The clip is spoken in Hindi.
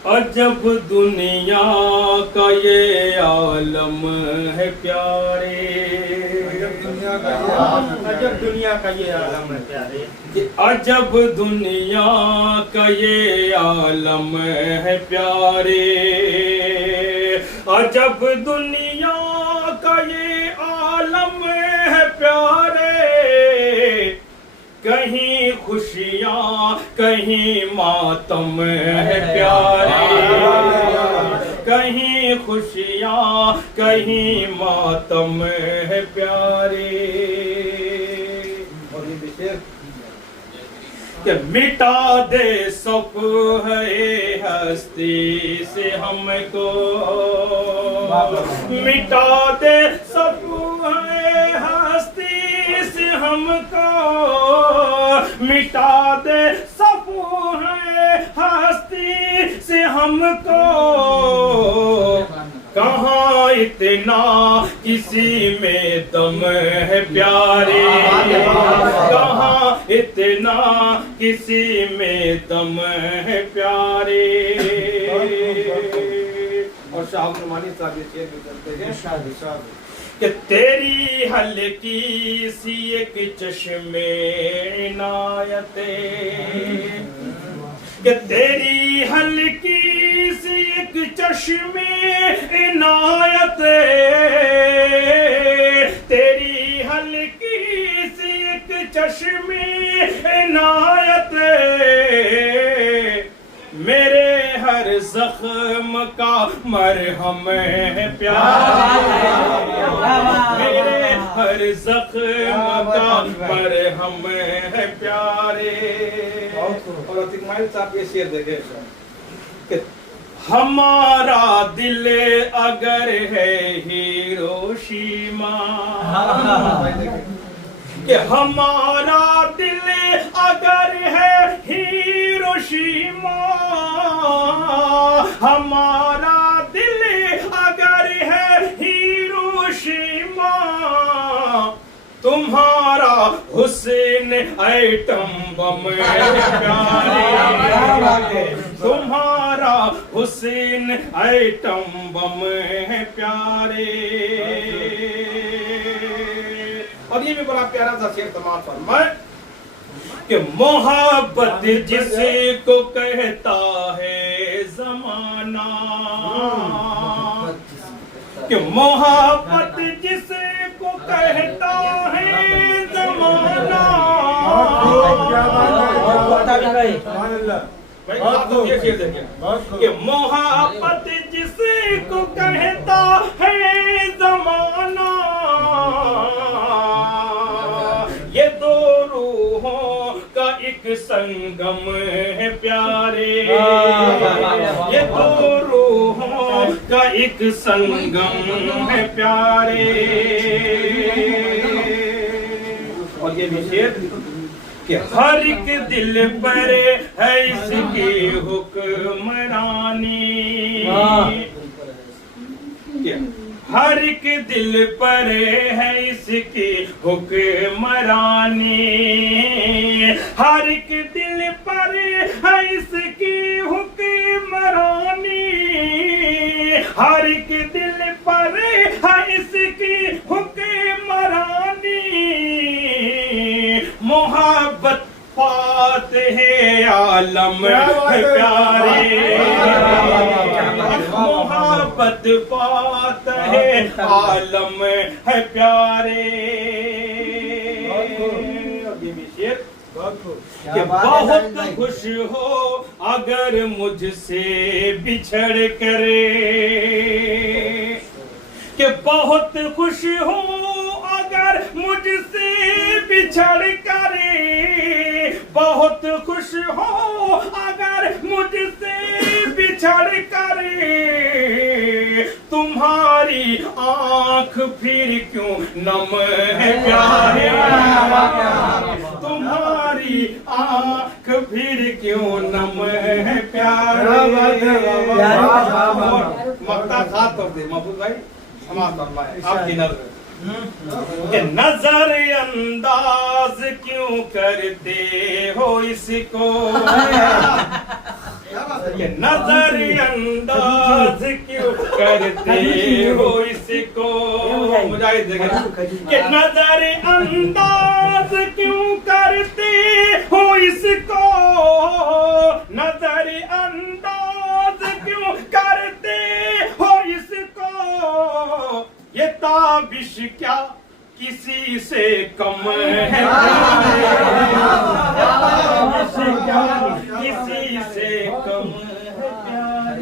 अजब दुनिया का ये आलम है प्यारे, अजब दुनिया का ये आलम है प्यारे, अजब दुनिया का ये आलम है प्यारे, अजब दुनिया का ये आलम है प्यारे। कहीं खुशियाँ कहीं मातम है प्यारे, कहीं खुशियाँ कहीं मातम है प्यारे। कि मिटा दे सब है हस्ती से हमको, मिटा दे सब है हस्ती से हमको, मिटा दे सब है हस्ती से हमको। कहाँ इतना किसी में दम है प्यारे, कहाँ इतना किसी में दम है प्यारे। और शाह नुमानी साहब ये शेर भी करते हैं कि तेरी हल्की सी एक चश्मे इनायते, कि तेरी हल्की सी एक चश्मे इनायते, तेरी हल्की सी एक चश्मे इनायते। मेरे हर जख्म का मरहम है प्यारे, मेरे हर जख्म का मरहम है प्यारे। और अतिक माइल साहब ये शेर देखे कि हमारा दिल अगर है हिरोशिमा, कि हमारा दिल अगर है हिरोशिमा, हमारा दिल अगर है हिरोशिमा। तुम्हारा हुस्न एटम बम है प्यारे, तुम्हारा हुस्न एटम बम है प्यारे। और ये भी बड़ा प्यारा सा शेर तमाम फरमाए कि मोहब्बत जिसको कहता है जमाना, कि मोहब्बत जिसको कहता है जमाना। कि मोहब्बत जिसको कहता है जमाना, ये दो रूहों का एक संगम है प्यारे, ये दो रूहों का एक संगम है प्यारे। और ये भी शेर कि हर एक दिल पर है इसकी हुक्मरानी, हर एक दिल पर है इसकी हुक्मरानी, हर एक दिल पर है इसकी हुक्मरानी, हर एक दिल पर है इसकी हुक्मरानी। मोहब्बत फातिह आलम है प्यारे, मोहब्बत फातिह आलम है प्यारे। कि बहुत खुश हो अगर मुझसे बिछड़ करे, कि बहुत खुश हो अगर मुझसे बिछड़ करे, बहुत खुश हो अगर मुझसे बिछड़ करे। तुम्हारी आंख फिर क्यों नम है प्यारे, तुम्हारी आंख फिर क्यों नम है प्यारे। मक्ता खात कर दे महफूज भाई, आपकी नजर कि नजर अंदाज क्यों करते हो इसको, कि नजरअंदाज क्यों करते हो इसको, मुजाहिद देखे कि नजरअंदाज क्यों करते हो इसको, नजरअंदाज क्यों करते हो इसको, ये ताबिश क्या किसी से कम है, किसी से कम है प्यार।